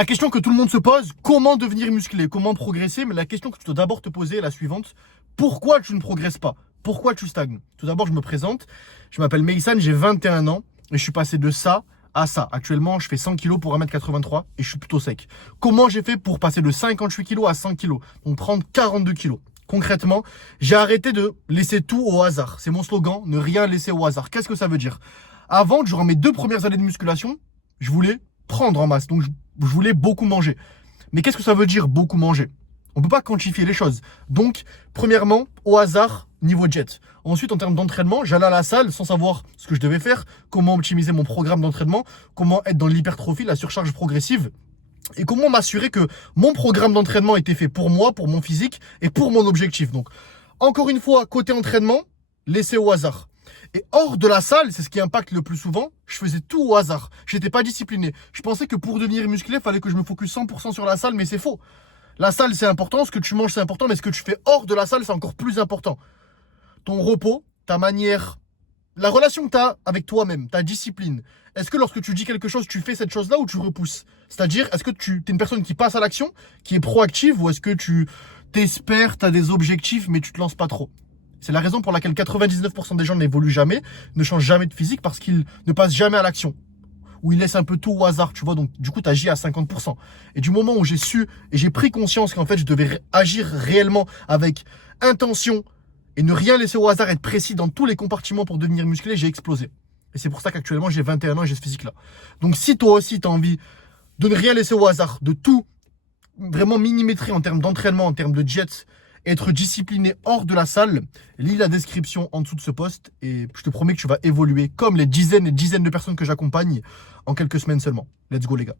La question que tout le monde se pose, comment devenir musclé, comment progresser? Mais la question que tu dois d'abord te poser est la suivante. Pourquoi tu ne progresses pas? Pourquoi tu stagnes? Tout d'abord, je me présente. Je m'appelle Meysan, j'ai 21 ans et je suis passé de ça à ça. Actuellement, je fais 100 kilos pour 1m83 et je suis plutôt sec. Comment j'ai fait pour passer de 58 kilos à 100 kilos? Donc prendre 42 kilos. Concrètement, j'ai arrêté de laisser tout au hasard. C'est mon slogan, ne rien laisser au hasard. Qu'est-ce que ça veut dire? Avant, durant mes 2 premières années de musculation, je voulais prendre en masse. Donc, je voulais beaucoup manger. Mais qu'est-ce que ça veut dire beaucoup manger? On ne peut pas quantifier les choses. Donc, premièrement, au hasard, niveau jet. Ensuite, en termes d'entraînement, j'allais à la salle sans savoir ce que je devais faire, comment optimiser mon programme d'entraînement, comment être dans l'hypertrophie, la surcharge progressive, et comment m'assurer que mon programme d'entraînement était fait pour moi, pour mon physique et pour mon objectif. Donc, encore une fois, côté entraînement, laissez au hasard. Et hors de la salle, c'est ce qui impacte le plus souvent, je faisais tout au hasard. Je n'étais pas discipliné. Je pensais que pour devenir musclé, il fallait que je me focus 100% sur la salle, mais c'est faux. La salle, c'est important, ce que tu manges, c'est important, mais ce que tu fais hors de la salle, c'est encore plus important. Ton repos, ta manière, la relation que tu as avec toi-même, ta discipline. Est-ce que lorsque tu dis quelque chose, tu fais cette chose-là ou tu repousses? C'est-à-dire, est-ce que tu es une personne qui passe à l'action, qui est proactive, ou est-ce que tu t'espères, tu as des objectifs, mais tu te lances pas trop? C'est la raison pour laquelle 99% des gens n'évoluent jamais, ne changent jamais de physique, parce qu'ils ne passent jamais à l'action. Ou ils laissent un peu tout au hasard, tu vois. Donc, du coup, tu agis à 50%. Et du moment où j'ai su et j'ai pris conscience qu'en fait, je devais agir réellement avec intention et ne rien laisser au hasard, être précis dans tous les compartiments pour devenir musclé, j'ai explosé. Et c'est pour ça qu'actuellement, j'ai 21 ans et j'ai ce physique-là. Donc, si toi aussi, tu as envie de ne rien laisser au hasard, de tout vraiment millimétrer en termes d'entraînement, en termes de jet, être discipliné hors de la salle, lis la description en dessous de ce post et je te promets que tu vas évoluer comme les dizaines et dizaines de personnes que j'accompagne en quelques semaines seulement. Let's go les gars.